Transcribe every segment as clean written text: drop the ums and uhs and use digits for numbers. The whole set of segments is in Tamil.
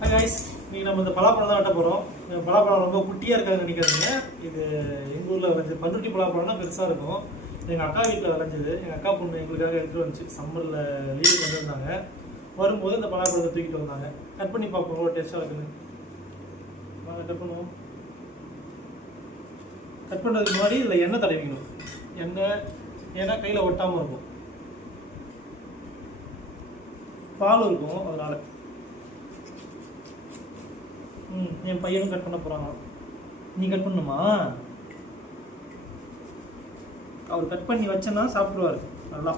ஹாய் கைஸ், இன்னைக்கு நம்ம இந்த பலாப்பழம் தான் வெட்ட போகிறோம். பலாப்பழம் ரொம்ப குட்டியாக இருக்காதுன்னு நினைக்காதீங்க. இது எங்கள் ஊரில் விளைஞ்சது பண்ருட்டி பலாப்பழம்னா பெருசாக இருக்கும். எங்கள் அக்கா வீட்டில் விளைஞ்சது. எங்கள் அக்கா பொண்ணு எங்களுக்காக எடுத்துகிட்டு வந்துச்சு. சம்மரில் லீவுக்கு வந்துருந்தாங்க. வரும்போது இந்த பலாப்பழத்தை தூக்கிட்டு வந்தாங்க. கட் பண்ணி பார்ப்போம் எவ்வளோ டேஸ்ட்டாக இருக்குன்னு. கட் பண்ணுவோம். கட் பண்ணுறதுக்கு முன்னாடி இதில் எண்ணெய் தடவிக்கணும். எண்ணெய் ஏன்னா கையில் ஒட்டாமல் இருக்கும். பால் இருக்கும் அதனால. என் பையனும் கட் பண்ண போறாங்க. நீ கட் பண்ணுமா? அவர் கட் பண்ணி வச்சேன்னா சாப்பிடுவாரு நல்லா.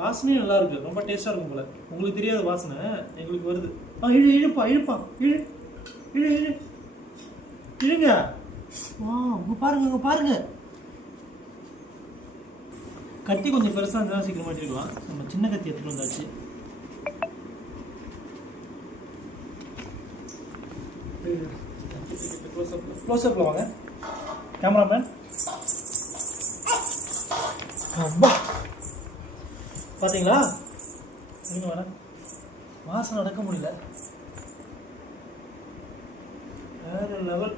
வாசனையும் நல்லா இருக்கு, ரொம்ப டேஸ்டா இருக்கும் போல. உங்களுக்கு தெரியாத வாசனை எங்களுக்கு வருது. இழுப்பா இழுப்பா இழு இழு இழு இழுங்க. உங்க பாருங்க. கத்தி கொஞ்சம் பெருசா இருந்தாலும் சீக்கிரமா எடுத்துக்கலாம். நம்ம சின்ன கத்தி எடுத்துட்டு வந்தாச்சு. க்ளோஸ்அப்ல வாங்க கேமராமேன். பாத்தீங்களா? நீங்க வர வாசனை நடக்க முடியல. வேற லெவல்.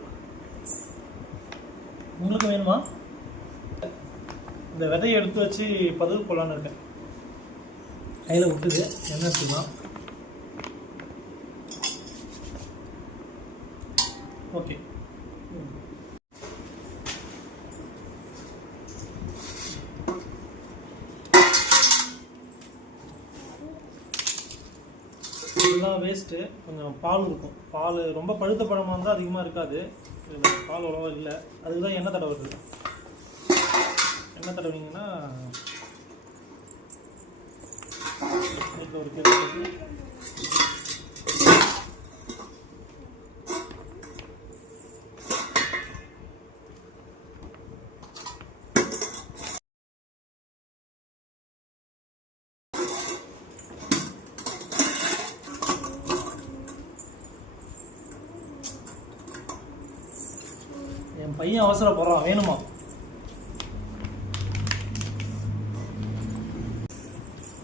உங்களுக்கு வேணுமா? இந்த விதையை எடுத்து வச்சு பதவு போடலான்னு இருக்கேன். கையில் விட்டுது என்ன எடுத்துக்கலாம். ஓகே, இதெல்லாம் வேஸ்ட்டு. கொஞ்சம் பால் இருக்கும். பால் ரொம்ப பழுத்த பழமாக இருந்தால் அதிகமாக இருக்காது. பால் அவ்வளோவா இல்லை. அதுக்கு தான் எண்ணெய் தடவுறது. எண்ணெய் தடவிங்கன்னா ஒரு என் பையன் அவசரப்படுறான், வேணுமா?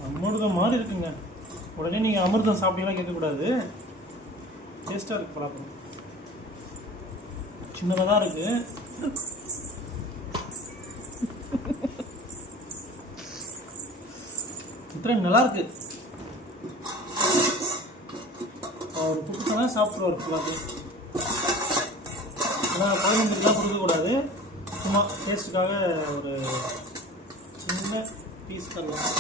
அமிர்தம் மாதிரி இருக்குங்க. உடனே நீங்கள் அமிர்தம் சாப்பிட்டீங்கன்னா கேட்கக்கூடாது. டேஸ்ட்டாக இருக்கு பலாப்பழம். சின்னதாக தான் இருக்கு. இத்தனை நல்லா இருக்கு. ஒரு குடுத்தனா சாப்பிடுவார் பலாப்பழம். ஆனால் குழந்தைங்களுக்குலாம் கொடுக்கக்கூடாது. சும்மா டேஸ்ட்டுக்காக ஒரு சின்ன பீஸ் தரலாம்.